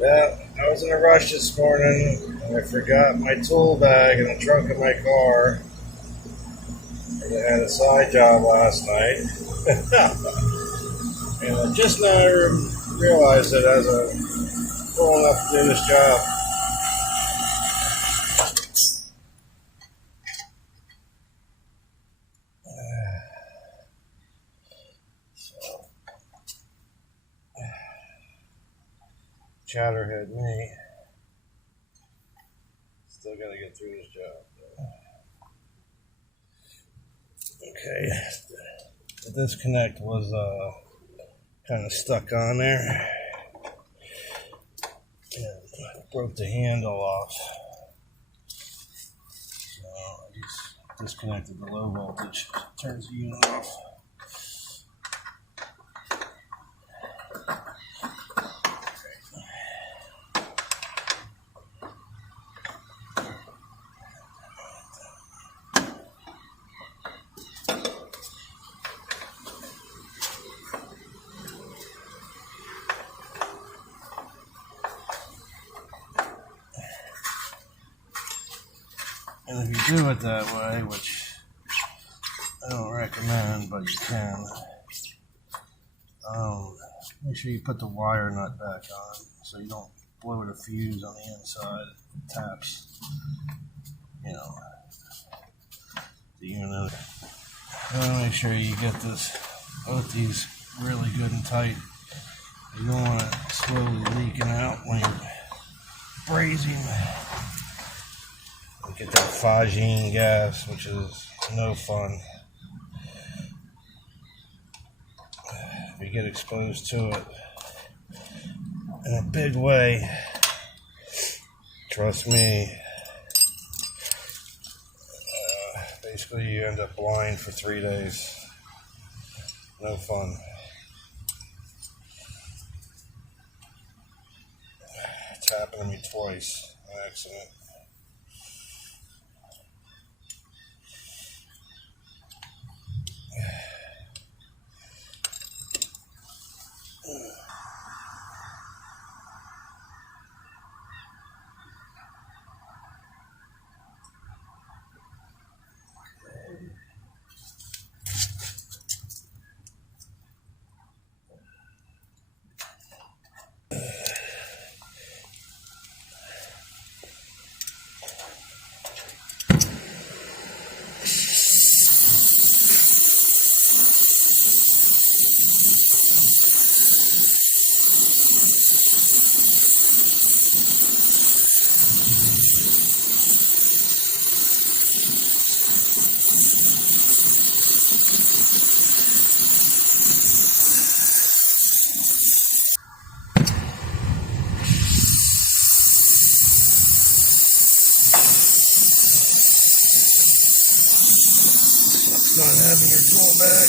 Yeah, I was in a rush this morning and I forgot my tool bag in the trunk of my car. I had a side job last night. And I just now realized it as I'm pulling up to do this job. Chatterhead me. Still gotta get through this job though. Okay. The disconnect was kind of stuck on there. And broke the handle off. So I just disconnected the low voltage. Turns the unit off. And if you do it that way, which I don't recommend, but you can, make sure you put the wire nut back on so you don't blow the fuse on the inside. It taps, the unit. You want to make sure you get both these really good and tight. You don't want it slowly leaking out when you're brazing. You get that phosgene gas, which is no fun. If you get exposed to it in a big way, trust me, basically you end up blind for 3 days. No fun. It's happened to me twice by accident. Not having your tool bag.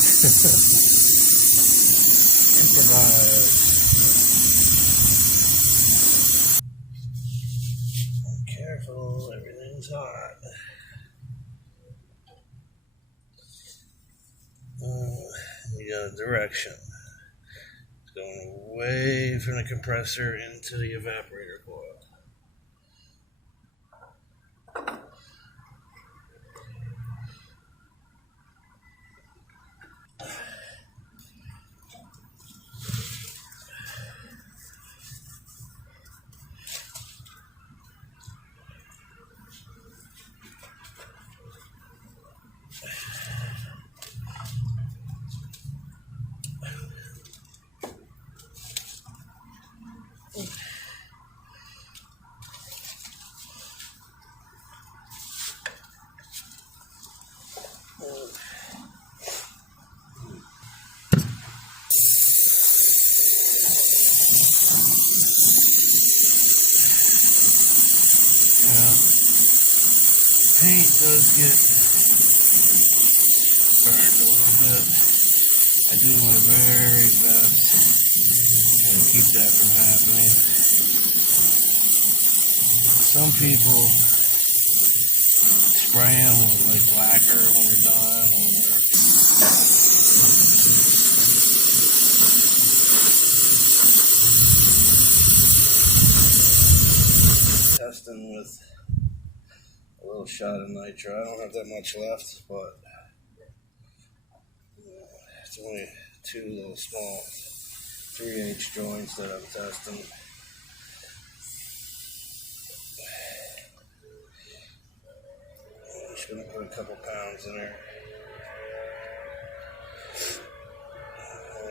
Improvise. Be careful, everything's hot. You got a direction. It's going away from the compressor into the evaporator coil. Paint does get burned a little bit. I do my very best to keep that from happening. Some people spray them with like lacquer when they're done, or testing with a little shot of nitro. I don't have that much left, but it's only 2 little small 3/8 joints that I'm testing. I'm just going to put a couple pounds in there.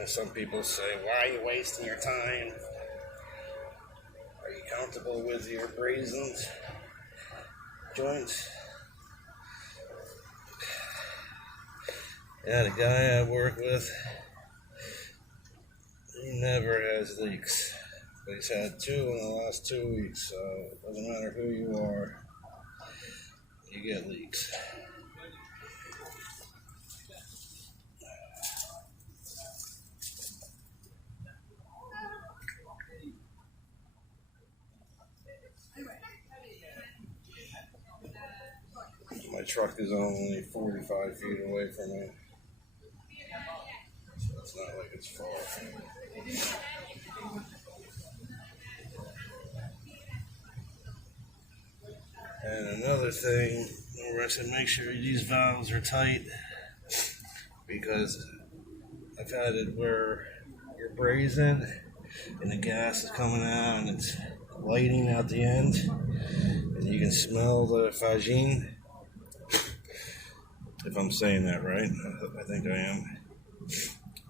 Some people say, why are you wasting your time? Are you comfortable with your brazen joints? Yeah, the guy I work with, he never has leaks. But he's had 2 in the last 2 weeks, so it doesn't matter who you are, you get leaks. My truck is only 45 feet away from me, so it's not like it's far from me. And another thing, I said make sure these valves are tight, because I've had it where you're brazing and the gas is coming out and it's lighting out the end, and you can smell the vagine. If I'm saying that right, I think I am.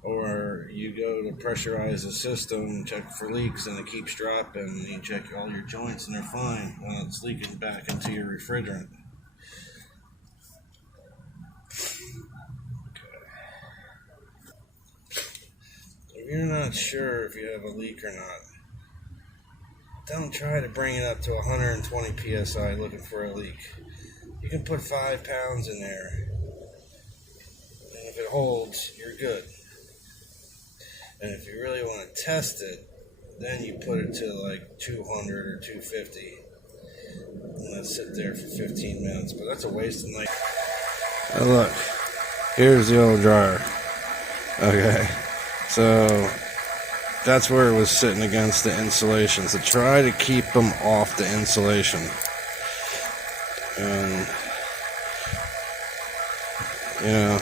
Or you go to pressurize the system, check for leaks, and it keeps dropping, and you check all your joints and they're fine when it's leaking back into your refrigerant. If you're not sure if you have a leak or not, don't try to bring it up to 120 psi looking for a leak. You can put 5 pounds in there. If it holds, you're good. And if you really want to test it, then you put it to like 200 or 250 and let it sit there for 15 minutes. But that's a waste of night. Oh, look, here's the old dryer. Okay, so that's where it was sitting against the insulation. So try to keep them off the insulation. And you know,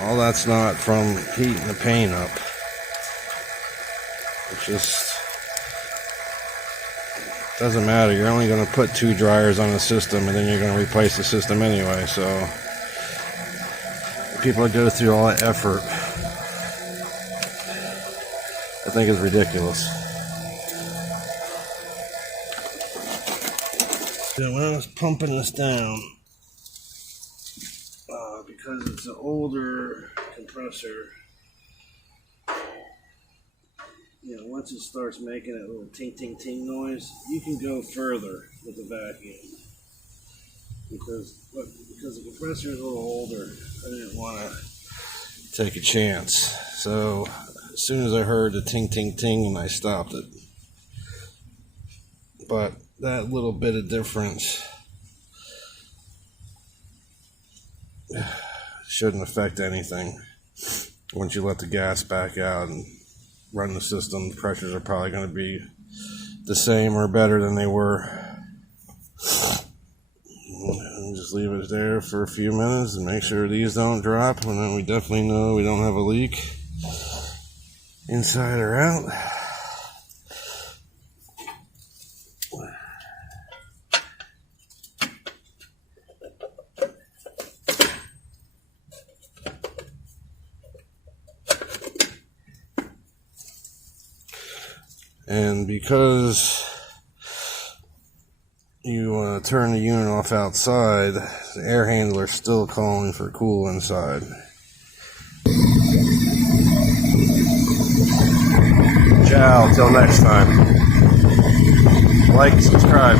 all that's not from heating the paint up. It just doesn't matter. You're only going to put 2 dryers on the system, and then you're going to replace the system anyway. So people that go through all that effort, I think is ridiculous. So when I was pumping this down, because it's an older compressor, you know, once it starts making that little ting ting ting noise, you can go further with the vacuum. Because the compressor is a little older, I didn't want to take a chance. So as soon as I heard the ting ting ting, I stopped it. But that little bit of difference shouldn't affect anything. Once you let the gas back out and run the system, the pressures are probably going to be the same or better than they were. And just leave it there for a few minutes and make sure these don't drop, and then we definitely know we don't have a leak inside or out. And because you turn the unit off outside, the air handler's still calling for cool inside. Ciao, till next time. Like, subscribe.